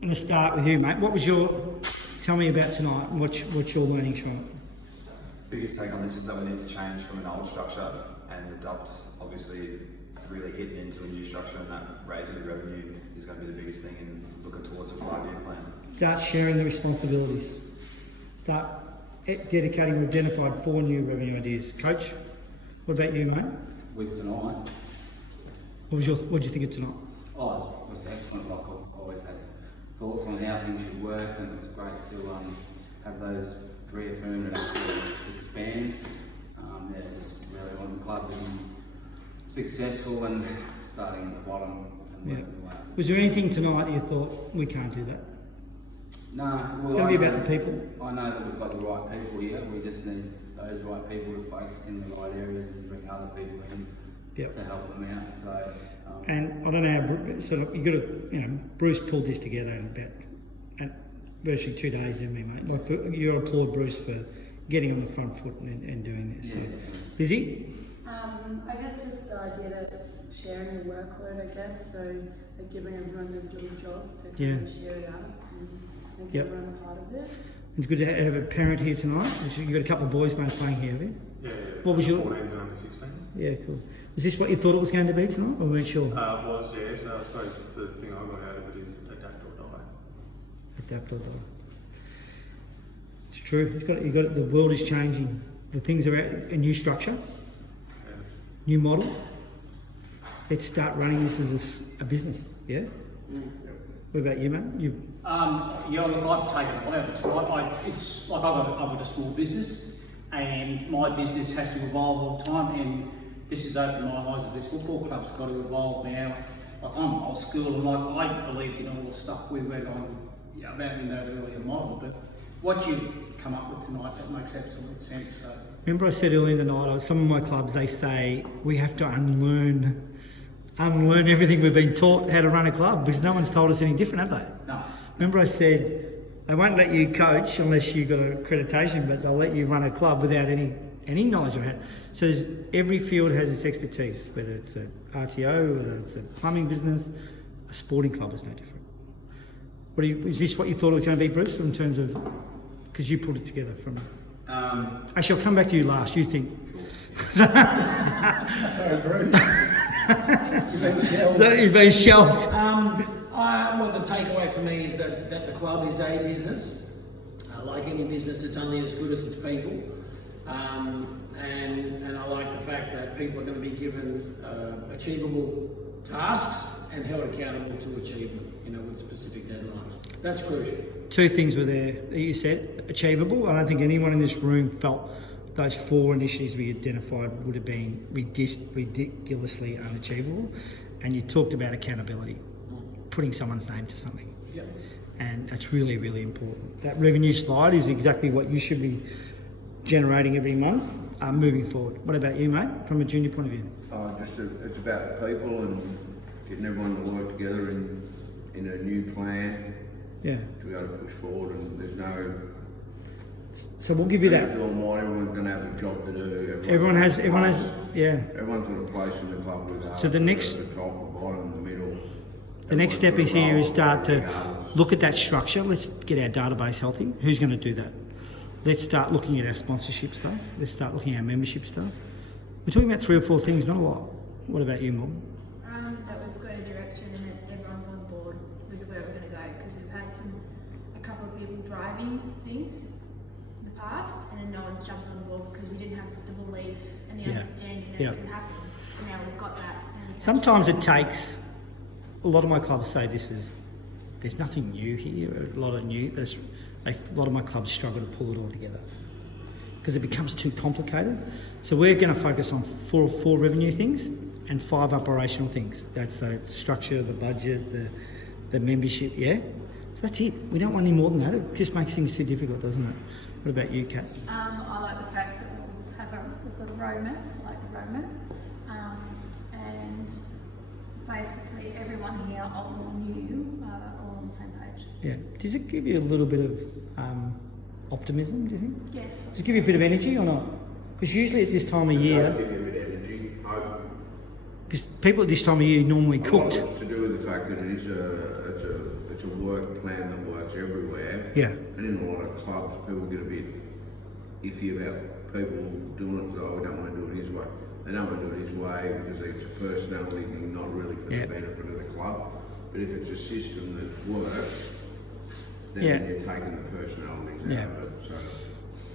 going to start with you, mate. Tell me about tonight and what's your learnings from it? Biggest take on this is that we need to change from an old structure and adopt, obviously, really hitting into a new structure, and that raising the revenue is going to be the biggest thing in looking towards a 5-year plan. Start sharing the responsibilities. Start dedicating or identified 4 new revenue ideas. Coach, what about you, mate? With tonight, What did you think of tonight? it was excellent. Like I've always had thoughts on how things should work, and it was great to have those reaffirmed and actually expand. Just really want the club to be successful and starting at the bottom and working the way. Was there anything tonight that you thought, we can't do that? No, It's going to be about the people. I know that we've got the right people here. We just need those right people to focus in the right areas and bring other people in to help them out. So, And I don't know how, so look, you got to, Bruce pulled this together in virtually 2 days, didn't we, mate? Like, you applaud Bruce for getting on the front foot and doing this. So. Lizzie? I guess just the idea of sharing the workload, I guess, so like giving everyone their little jobs to kind of share it out and get everyone a part of it. It's good to have a parent here tonight. You've got a couple of boys playing here, have you? Yeah. What was your 14s and under 16s? Yeah, cool. Was this what you thought it was going to be tonight, or weren't sure? It was, yeah. So I suppose the thing I got out of it is adapt or die. Adapt or die. It's true. You got it. The world is changing. The things are a new structure, new model. Let's start running this as a business. Yeah. What about you, mate? Look, I've taken it away tonight. It's like I've got a small business, and my business has to evolve all the time. And this has opened my eyes as this football club's got to evolve now. Like I'm old school, and like I believe in all the stuff we went on about in that earlier model. But what you come up with tonight, that makes absolute sense. So. Remember I said earlier in the night, some of my clubs, they say we have to unlearn everything we've been taught how to run a club, because no one's told us any different, have they? No. Remember I said they won't let you coach unless you've got accreditation, but they'll let you run a club without any knowledge of it. So every field has its expertise, whether it's a RTO, whether it's a plumbing business, a sporting club is no different. Is this what you thought it was going to be, Bruce, in terms of, because you pulled it together from... Actually, I'll come back to you last. You think? Sorry, Bruce. You've been shelved. Well, the takeaway for me is that the club is a business. Like any business, it's only as good as its people. And I like the fact that people are going to be given achievable tasks and held accountable to achieve them, with specific deadlines. That's crucial. 2 things were there that you said. Achievable. I don't think anyone in this room felt those 4 initiatives we identified would have been ridiculously unachievable. And you talked about accountability, putting someone's name to something. Yep. And that's really, really important. That revenue slide is exactly what you should be generating every month moving forward. What about you, mate, from a junior point of view? It's about the people and getting everyone to work together in a new plan to be able to push forward, and there's no... So we'll give you that. Everyone's going to have a job to do. Everyone has, Everyone's got a place in the club with So the next... the top, the bottom, the middle. The next step is here is start to look at that structure. Let's get our database healthy. Who's going to do that? Let's start looking at our sponsorship stuff. Let's start looking at our membership stuff. We're talking about 3 or 4 things, not a lot. What about you, Mom? That we've got a direction and that everyone's on board with where we're going to go, because we've had a couple of people driving things in the past, and then no one's jumped on board because we didn't have the belief and the understanding that it could happen. And now we've got that. Sometimes it takes... A lot of my clubs say there's nothing new here. A lot of my clubs struggle to pull it all together because it becomes too complicated. So we're going to focus on four revenue things and 5 operational things. That's the structure, the budget, the membership. So that's it. We don't want any more than that. It just makes things too difficult, doesn't it? What about you, Kat? I like the fact that we've got a roadmap. I like the roadmap, and basically everyone here, old or new, are all on the same page. Yeah. Does it give you a little bit of optimism, do you think? Yes. Does it give you a bit of energy or not? Because usually at this time of year... It does give you a bit of energy, hope. Because people at this time of year normally A lot cooked. of it's to do with the fact that it's a work plan that works everywhere. Yeah. And in a lot of clubs, people get a bit iffy about people doing it. Oh, we don't want to do it his way. They don't want to do it his way because it's a personality thing, not really for Yeah. the benefit of the club. But if it's a system that works, then Yeah. you're taking the personalities Yeah. out of it. So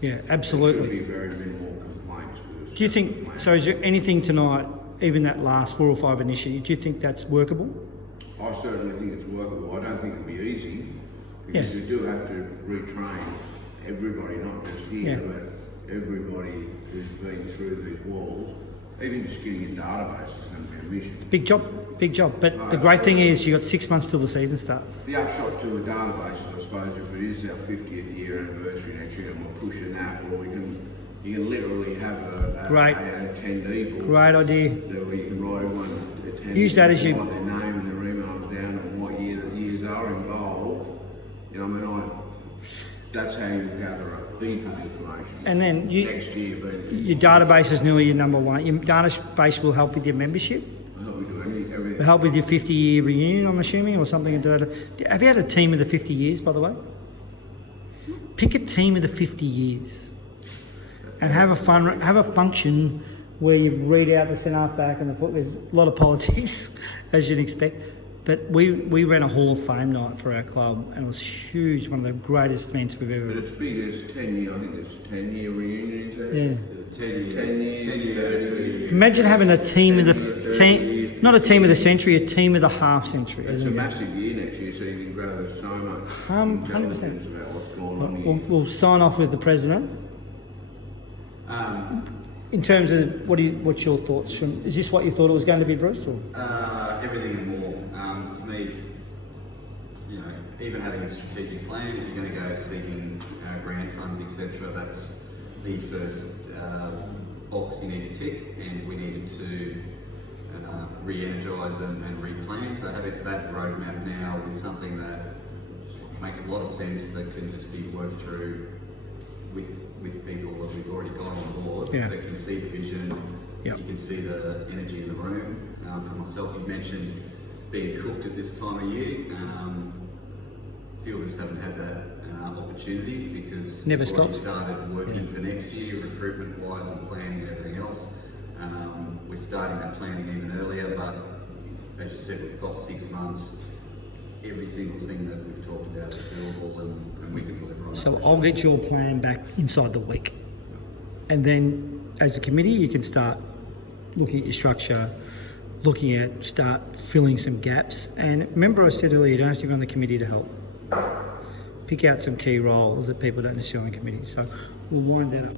Yeah, there absolutely. should be very minimal complaints. Because Do you that's think, the plan. so is there anything tonight, even that last 4 or 5 initiatives, do you think that's workable? I certainly think it's workable. I don't think it'll be easy because Yeah. you do have to retrain everybody, not just here, Yeah. but everybody who's been through these walls. Even just getting a database is going to be a mission. Big job, big job. But the great thing is you got 6 months till the season starts. The upshot to a database, I suppose, if it is our 50th year anniversary next year and we're pushing that, well, you can literally have Great. an attendee book. Great idea. So where you can write everyone attending, Use that as you- write their name and their emails down and what years are involved. You know, that's how you gather a heap of information. And then Next year being 50, your database is nearly your number one. Your database will help with your membership. I hope we do everything. Will help with your 50-year reunion, I'm assuming, or something. Have you had a team of the 50 years, by the way? Pick a team of the 50 years and have a function where you read out the centre half back and the foot. There's a lot of politics, as you'd expect. But we ran a Hall of Fame night for our club, and it was huge. One of the greatest events we've But ever. it's big, there's 10 year, I think it's a 10-year reunion, is there? Yeah. There's a 10 year, 30. Imagine having a team of the team, not a team of the century, a team of the half century. It's a isn't it? massive year next year, so you can gather so much 100%. intelligence about what's going on We'll, here. we'll sign off with the president. In terms of what's your thoughts? Is this what you thought it was going to be, Bruce? Or? Everything and more. To me, you know, even having a strategic plan, if you're going to go seeking grant funds, etc., that's the first box you need to tick, and we needed to re-energise and replan. So having that roadmap now with something that makes a lot of sense that can just be worked through with people that we've already got on board, Yeah. that can see the vision, Yep. you can see the energy in the room. For myself, you mentioned being cooked at this time of year. Few of us haven't had that opportunity because Never we've already stops. started working for next year, recruitment-wise and planning and everything else. We're starting that planning even earlier, but as you said, we've got 6 months. Every single thing that we've talked about is doable, and we can deliver on So that. I'll get your plan back inside the week, and then as a committee, you can start looking at your structure, start filling some gaps. And remember, I said earlier, you don't have to be on the committee to help. Pick out some key roles that people don't necessarily on the committee. So we'll wind that up.